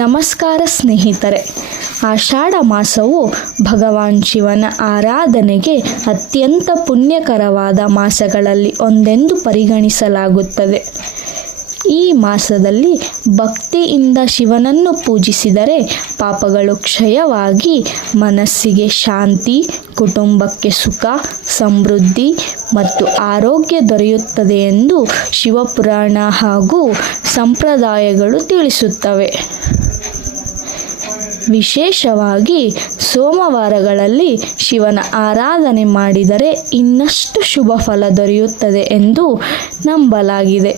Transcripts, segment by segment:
ನಮಸ್ಕಾರ ಸ್ನೇಹಿತರೆ. ಆಷಾಢ ಮಾಸವು ಭಗವಾನ್ ಶಿವನ ಆರಾಧನೆಗೆ ಅತ್ಯಂತ ಪುಣ್ಯಕರವಾದ ಮಾಸಗಳಲ್ಲಿ ಒಂದೆಂದು ಪರಿಗಣಿಸಲಾಗುತ್ತದೆ. ಈ ಮಾಸದಲ್ಲಿ ಭಕ್ತಿಯಿಂದ ಶಿವನನ್ನು ಪೂಜಿಸಿದರೆ ಪಾಪಗಳು ಕ್ಷಯವಾಗಿ ಮನಸ್ಸಿಗೆ ಶಾಂತಿ, ಕುಟುಂಬಕ್ಕೆ ಸುಖ, ಸಮೃದ್ಧಿ ಮತ್ತು ಆರೋಗ್ಯ ದೊರೆಯುತ್ತದೆ ಎಂದು ಶಿವಪುರಾಣ ಹಾಗೂ ಸಂಪ್ರದಾಯಗಳು ತಿಳಿಸುತ್ತವೆ. ವಿಶೇಷವಾಗಿ ಸೋಮವಾರಗಳಲ್ಲಿ ಶಿವನ ಆರಾಧನೆ ಮಾಡಿದರೆ ಇನ್ನಷ್ಟು ಶುಭ ಫಲ ದೊರೆಯುತ್ತದೆ ಎಂದು ನಂಬಲಾಗಿದೆ.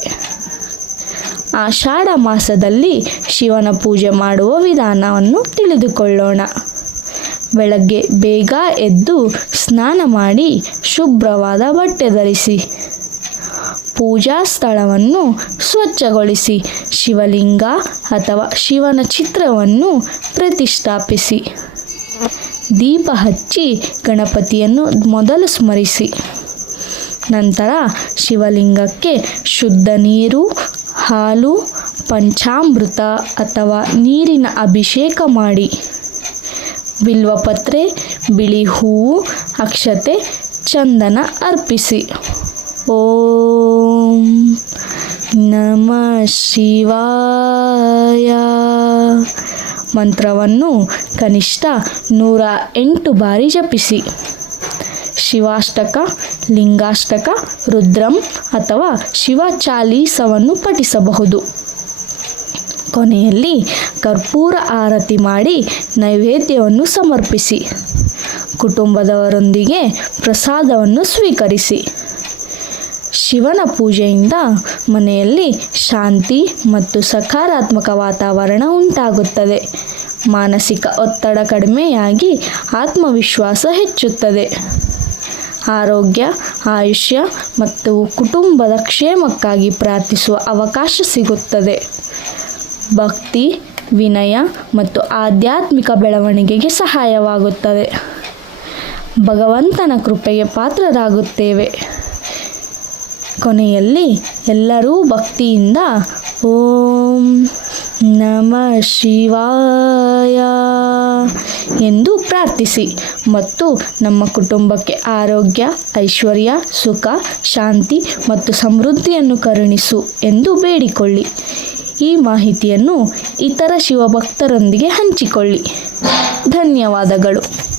ಆಷಾಢ ಮಾಸದಲ್ಲಿ ಶಿವನ ಪೂಜೆ ಮಾಡುವ ವಿಧಾನವನ್ನು ತಿಳಿದುಕೊಳ್ಳೋಣ. ಬೆಳಗ್ಗೆ ಬೇಗ ಎದ್ದು ಸ್ನಾನ ಮಾಡಿ ಶುಭ್ರವಾದ ಬಟ್ಟೆ ಧರಿಸಿ, ಪೂಜಾ ಸ್ಥಳವನ್ನು ಸ್ವಚ್ಛಗೊಳಿಸಿ, ಶಿವಲಿಂಗ ಅಥವಾ ಶಿವನ ಚಿತ್ರವನ್ನು ಪ್ರತಿಷ್ಠಾಪಿಸಿ, ದೀಪ ಹಚ್ಚಿ ಗಣಪತಿಯನ್ನು ಮೊದಲು ಸ್ಮರಿಸಿ, ನಂತರ ಶಿವಲಿಂಗಕ್ಕೆ ಶುದ್ಧ ನೀರು, ಹಾಲು, ಪಂಚಾಮೃತ ಅಥವಾ ನೀರಿನ ಅಭಿಷೇಕ ಮಾಡಿ, ಬಿಲ್ವಪತ್ರೆ, ಬಿಳಿ ಹೂವು, ಅಕ್ಷತೆ, ಚಂದನ ಅರ್ಪಿಸಿ. ಓಂ ನಮಃ ಶಿವಾಯ ಮಂತ್ರವನ್ನು ಕನಿಷ್ಠ 108 ಬಾರಿ ಜಪಿಸಿ. ಶಿವಾಷ್ಟಕ, ಲಿಂಗಾಷ್ಟಕ, ರುದ್ರಂ ಅಥವಾ ಶಿವ ಚಾಲೀಸವನ್ನು ಪಠಿಸಬಹುದು. ಕೊನೆಯಲ್ಲಿ ಕರ್ಪೂರ ಆರತಿ ಮಾಡಿ ನೈವೇದ್ಯವನ್ನು ಸಮರ್ಪಿಸಿ ಕುಟುಂಬದವರೊಂದಿಗೆ ಪ್ರಸಾದವನ್ನು ಸ್ವೀಕರಿಸಿ. ಶಿವನ ಪೂಜೆಯಿಂದ ಮನೆಯಲ್ಲಿ ಶಾಂತಿ ಮತ್ತು ಸಕಾರಾತ್ಮಕ ವಾತಾವರಣ ಉಂಟಾಗುತ್ತದೆ. ಮಾನಸಿಕ ಒತ್ತಡ ಕಡಿಮೆಯಾಗಿ ಆತ್ಮವಿಶ್ವಾಸ ಹೆಚ್ಚುತ್ತದೆ. ಆರೋಗ್ಯ, ಆಯುಷ್ಯ ಮತ್ತು ಕುಟುಂಬದ ಕ್ಷೇಮಕ್ಕಾಗಿ ಪ್ರಾರ್ಥಿಸುವ ಅವಕಾಶ ಸಿಗುತ್ತದೆ. ಭಕ್ತಿ, ವಿನಯ ಮತ್ತು ಆಧ್ಯಾತ್ಮಿಕ ಬೆಳವಣಿಗೆಗೆ ಸಹಾಯವಾಗುತ್ತದೆ. ಭಗವಂತನ ಕೃಪೆಗೆ ಪಾತ್ರರಾಗುತ್ತೇವೆ. ಕೊನೆಯಲ್ಲಿ ಎಲ್ಲರೂ ಭಕ್ತಿಯಿಂದ ಓಂ ನಮಃ ಶಿವಾಯ ಎಂದು ಪ್ರಾರ್ಥಿಸಿ ಮತ್ತು ನಮ್ಮ ಕುಟುಂಬಕ್ಕೆ ಆರೋಗ್ಯ, ಐಶ್ವರ್ಯ, ಸುಖ, ಶಾಂತಿ ಮತ್ತು ಸಮೃದ್ಧಿಯನ್ನು ಕರುಣಿಸು ಎಂದು ಬೇಡಿಕೊಳ್ಳಿ. ಈ ಮಾಹಿತಿಯನ್ನು ಇತರ ಶಿವಭಕ್ತರೊಂದಿಗೆ ಹಂಚಿಕೊಳ್ಳಿ. ಧನ್ಯವಾದಗಳು.